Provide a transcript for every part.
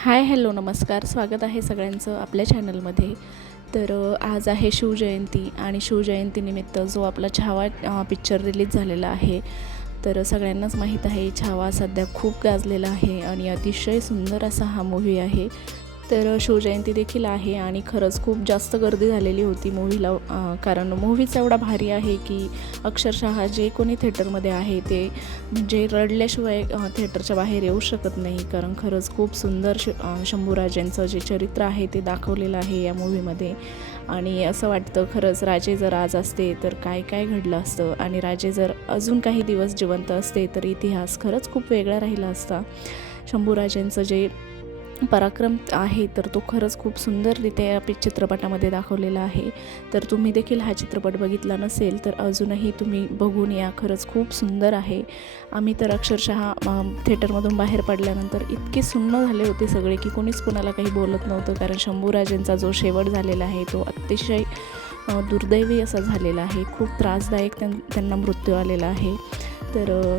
Hi hello नमस्कार. स्वागत आहे सगळ्यांचं आपल्या चॅनलमध्ये. तर आज आहे शिवजयंती आणि शिवजयंतीनिमित्त जो आपला छावा पिक्चर रिलीज झालेला आहे तर सगळ्यांनाच माहीत आहे छावा सध्या खूप गाजलेला आहे आणि अतिशय सुंदर असा हा मूव्ही आहे. तर शिवजयंती देखील आहे आणि खरंच खूप जास्त गर्दी झालेली होती मूव्हीला कारण मूव्हीच एवढा भारी आहे की अक्षरशः जे कोणी थिएटरमध्ये आहे ते म्हणजे रडल्याशिवाय थिएटरच्या बाहेर येऊ शकत नाही. कारण खरंच खूप सुंदर श अ, शंभूराजांचं जे चरित्र आहे ते दाखवलेलं आहे या मूव्हीमध्ये आणि असं वाटतं खरंच राजे जर आज असते तर काय काय घडलं असतं? आणि राजे जर अजून काही दिवस जिवंत असते तर इतिहास खरंच खूप वेगळा राहिला असता. शंभूराजांचं जे पराक्रम आहे तर तो खरंच खूप सुंदररित्या या पि चित्रपटामध्ये दाखवलेला आहे. तर तुम्ही देखील हा चित्रपट बघितला नसेल तर अजूनही तुम्ही बघून या. खरंच खूप सुंदर आहे. आम्ही तर अक्षरशः थिएटरमधून बाहेर पडल्यानंतर इतके सुन्न झाले होते सगळे की कोणीच कोणाला काही बोलत नव्हतं कारण शंभूराजेंचा जो शेवट झालेला आहे तो अतिशय दुर्दैवी असा झालेला आहे. खूप त्रासदायक त्यां त्यांना मृत्यू आलेला आहे. तर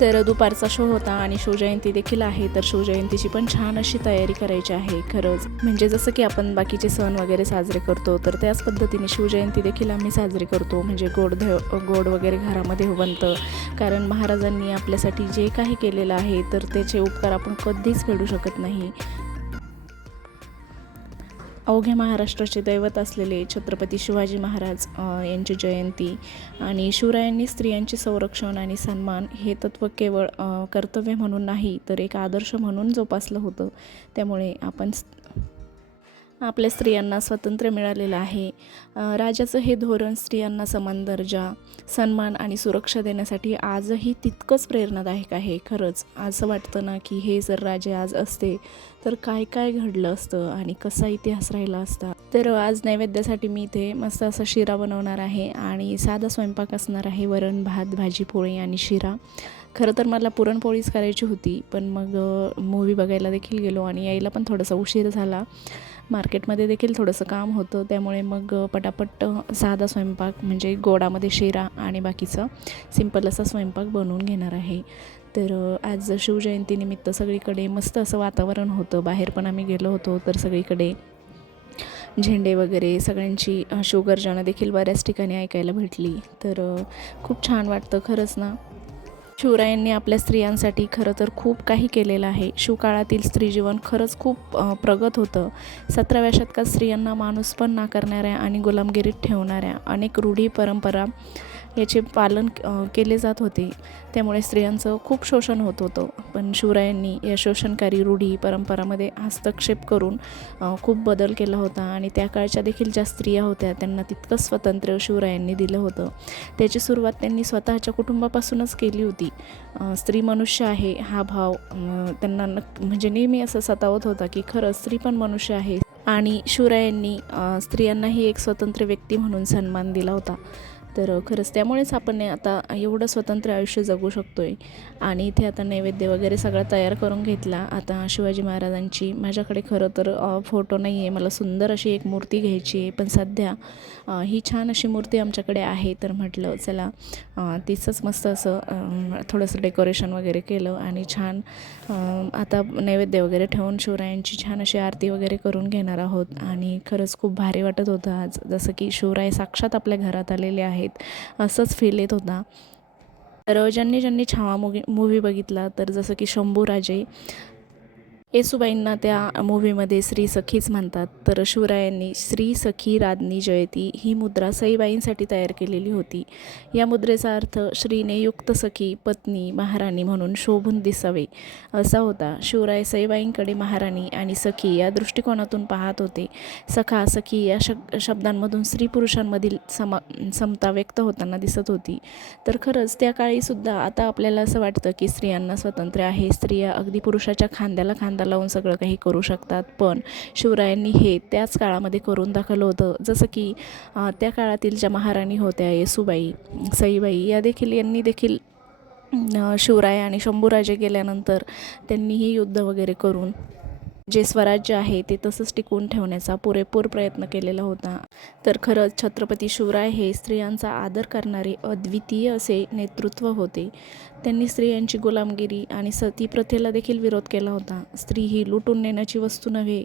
तर दुपारचा शो होता आणि शिवजयंती देखील आहे तर शिवजयंतीची पण छान अशी तयारी करायची आहे खरंच. म्हणजे जसं की आपण बाकीचे सण वगैरे साजरे करतो तर त्याच पद्धतीने शिवजयंती देखील आम्ही साजरी करतो. म्हणजे गोड ध गोड वगैरे घरामध्ये बनतं कारण महाराजांनी आपल्यासाठी जे काही केलेलं आहे तर त्याचे उपकार आपण कधीच फेडू शकत नाही. अवघ्या महाराष्ट्राचे दैवत असलेले छत्रपती शिवाजी महाराज यांची जयंती आणि शिवरायांनी स्त्रियांचे संरक्षण आणि सन्मान हे तत्त्व केवळ कर्तव्य म्हणून नाही तर एक आदर्श म्हणून जोपासलं होतं. त्यामुळे आपण आपल्या स्त्रियांना स्वातंत्र्य मिळालेलं आहे. राजाचं हे धोरण स्त्रियांना समान दर्जा सन्मान आणि सुरक्षा देण्यासाठी आजही तितकंच प्रेरणादायक आहे. खरंच असं वाटतं ना की हे जर राजे आज असते तर काय काय घडलं असतं आणि कसा इतिहास राहिला असता. तर आज नैवेद्यासाठी मी इथे मस्त असा शिरा बनवणार आहे आणि साधा स्वयंपाक असणार आहे. वरण भात भाजी पोळी आणि शिरा. खरं तर मला पुरणपोळीच करायची होती पण मग मूवी बघायला देखील गेलो आणि यायला पण थोडासा उशीर झाला. मार्केटमध्ये देखील थोडंसं काम होतं. त्यामुळे मग पटापट साधा स्वयंपाक म्हणजे गोडामध्ये शिरा आणि बाकीचं सिंपल असा स्वयंपाक बनवून घेणार आहे. तर आज शिवजयंतीनिमित्त सगळीकडे मस्त असं वातावरण होतं. बाहेर पण आम्ही गेलो होतो तर सगळीकडे झेंडे वगैरे सगळ्यांची अ, देखील बऱ्याच ठिकाणी ऐकायला भेटली. तर खूप छान वाटतं खरंच ना? शिवरायांनी आपल्या स्त्रियांसाठी खरं तर खूप काही केलेलं आहे. शिवकाळातील स्त्रीजीवन खरंच खूप प्रगत होतं. सतराव्या शतकात स्त्रियांना माणूस पण नाकारणाऱ्या आणि गुलामगिरीत ठेवणाऱ्या अनेक रूढी परंपरा याचे पालन केले जात होते. त्यामुळे स्त्रियांचं खूप शोषण होत होतं. पण शिवरायांनी या शोषणकारी रूढी परंपरामध्ये हस्तक्षेप करून खूप बदल केला होता आणि त्या काळच्या देखील ज्या स्त्रिया होत्या त्यांना तितकंच स्वातंत्र्य शिवरायांनी दिलं होतं. त्याची सुरुवात त्यांनी स्वतःच्या कुटुंबापासूनच केली होती. स्त्री मनुष्य आहे हा भाव त्यांना नक् म्हणजे नेहमी असं सतावत होता की खरंच स्त्री पण मनुष्य आहे. आणि शिवरायांनी स्त्रियांनाही एक स्वतंत्र व्यक्ती म्हणून सन्मान दिला होता. तर खरंच त्यामुळेच आपण आता एवढं स्वतंत्र आयुष्य जगू शकतो आहे आणि इथे आता नैवेद्य वगैरे सगळं तयार करून घेतला. आता शिवाजी महाराजांची माझ्याकडे खरं तर फोटो नाही आहे मला सुंदर अशी एक मूर्ती घ्यायची आहे. पण सध्या ही छान अशी मूर्ती आमच्याकडे आहे. तर म्हटलं चला तिचंच मस्त असं थोडंसं डेकोरेशन वगैरे केलं आणि छान आता नैवेद्य वगैरे ठेवून शिवरायांची छान अशी आरती वगैरे करून घेणार आहोत. आणि खरंच खूप भारी वाटत होतं आज. जसं की शिवराय साक्षात आपल्या घरात आलेले आहे आहेत. असंच फील येत होता. तर ज्यांनी ज्यांनी छावा मुवी मूवी बघितला तर जसं की शंभू राजे येसुबाईंना त्या मूव्हीमध्ये श्री सखीच म्हणतात. तर शिवरायांनी श्री सखी राज्ञी जयती ही मुद्रा सईबाईंसाठी तयार केलेली होती. या मुद्रेचा अर्थ श्रीने युक्त सखी पत्नी महाराणी म्हणून शोभून दिसावे असा होता. शिवराय सईबाईंकडे महाराणी आणि सखी या दृष्टिकोनातून पाहत होते. सखा सखी या शब शब्दांमधून स्त्री पुरुषांमधील समा समता व्यक्त होताना दिसत होती. तर खरंच त्या काळीसुद्धा आता आपल्याला असं वाटतं की स्त्रियांना स्वातंत्र्य आहे. स्त्रिया अगदी पुरुषाच्या खांद्याला खांदा लावून सगळं काही करू शकतात. पण शिवरायांनी हे त्याच काळामध्ये करून दाखवलं होतं. जसं की त्या काळातील ज्या महाराणी होत्या येसुबाई सईबाई या देखील यांनी देखील शिवराय आणि शंभूराजे गेल्यानंतर त्यांनीही युद्ध वगैरे करून जे स्वराज्य आहे ते तसंच टिकवून ठेवण्याचा पुरेपूर प्रयत्न केलेला होता. तर खरंच छत्रपती शिवराय हे स्त्रियांचा आदर करणारे अद्वितीय असे नेतृत्व होते. त्यांनी स्त्रियांची गुलामगिरी आणि सती प्रथेला देखील विरोध केला होता. स्त्री ही लुटून नेण्याची वस्तू नव्हे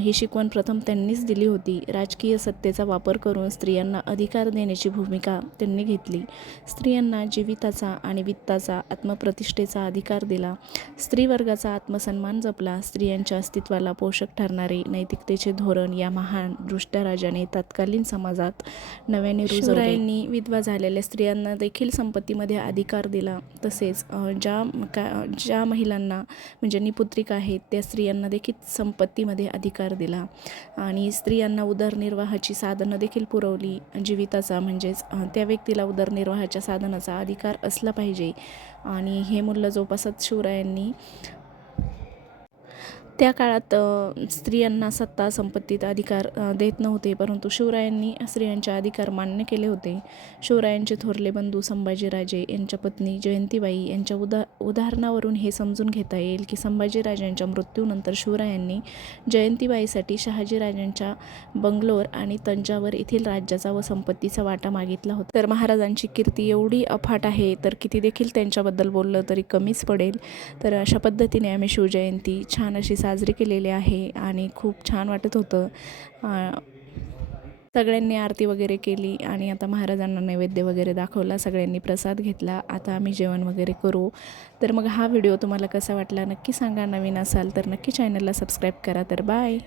ही शिकवण प्रथम त्यांनीच दिली होती. राजकीय सत्तेचा वापर करून स्त्रियांना अधिकार देण्याची भूमिका त्यांनी घेतली. स्त्रियांना जीविताचा आणि वित्ताचा आत्मप्रतिष्ठेचा अधिकार दिला. स्त्रीवर्गाचा आत्मसन्मान जपला. स्त्रियांच्या अस्तित्वाला पोषक ठरणारे नैतिकतेचे धोरण या महान दृष्ट्या राजाने तत्कालीन समाजात नव्याने रुजवले. विधवा झालेल्या स्त्रियांना देखील संपत्तीमध्ये अधिकार दिला. तसेच ज्या का ज्या महिलांना म्हणजे निपुत्रिक आहेत त्या स्त्रियांना देखील संपत्तीमध्ये अधिकार दिला. आणि स्त्रियांना उदरनिर्वाहाची साधनं देखील पुरवली. जीविताचा म्हणजेच त्या व्यक्तीला उदरनिर्वाहाच्या साधनाचा अधिकार असला पाहिजे. आणि हे मूल्य जोपासत शिवरायांनी त्या काळात स्त्रियांना सत्ता संपत्तीत अधिकार देत नव्हते परंतु शिवरायांनी स्त्रियांचे अधिकार मान्य केले होते. शिवरायांचे थोरले बंधू संभाजीराजे यांच्या पत्नी जयंतीबाई यांच्या उदा उदाहरणावरून हे समजून घेता येईल की संभाजीराजांच्या मृत्यूनंतर शिवरायांनी जयंतीबाईसाठी शहाजीराजांच्या बंगलोर आणि तंजावर येथील राज्याचा व संपत्तीचा वाटा मागितला होता. तर महाराजांची कीर्ती एवढी अफाट आहे तर किती देखील त्यांच्याबद्दल बोललं तरी कमीच पडेल. तर अशा पद्धतीने आम्ही शिवजयंती छान अशी साजरे केलेले आहे आणि खूप छान वाटत होतं. सगळ्यांनी आरती वगैरे केली आणि आता महाराजांना नैवेद्य वगैरे दाखवला सगळ्यांनी प्रसाद घेतला. आता आम्ही जेवण वगैरे करू. तर मग हा व्हिडिओ तुम्हाला कसा वाटला नक्की सांगा. नवीन असाल तर नक्की चॅनलला सबस्क्राईब करा. तर बाय!